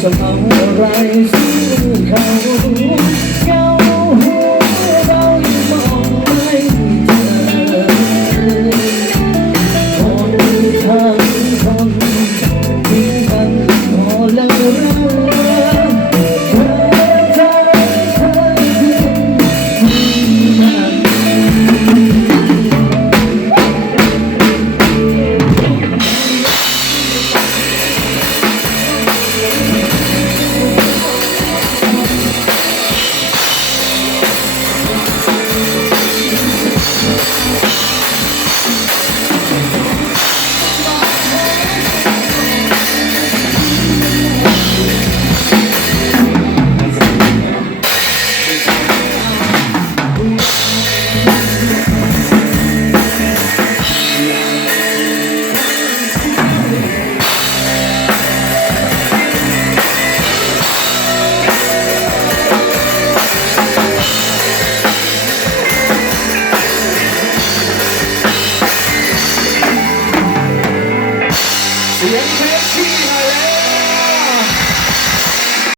So long will rise, come Yeah.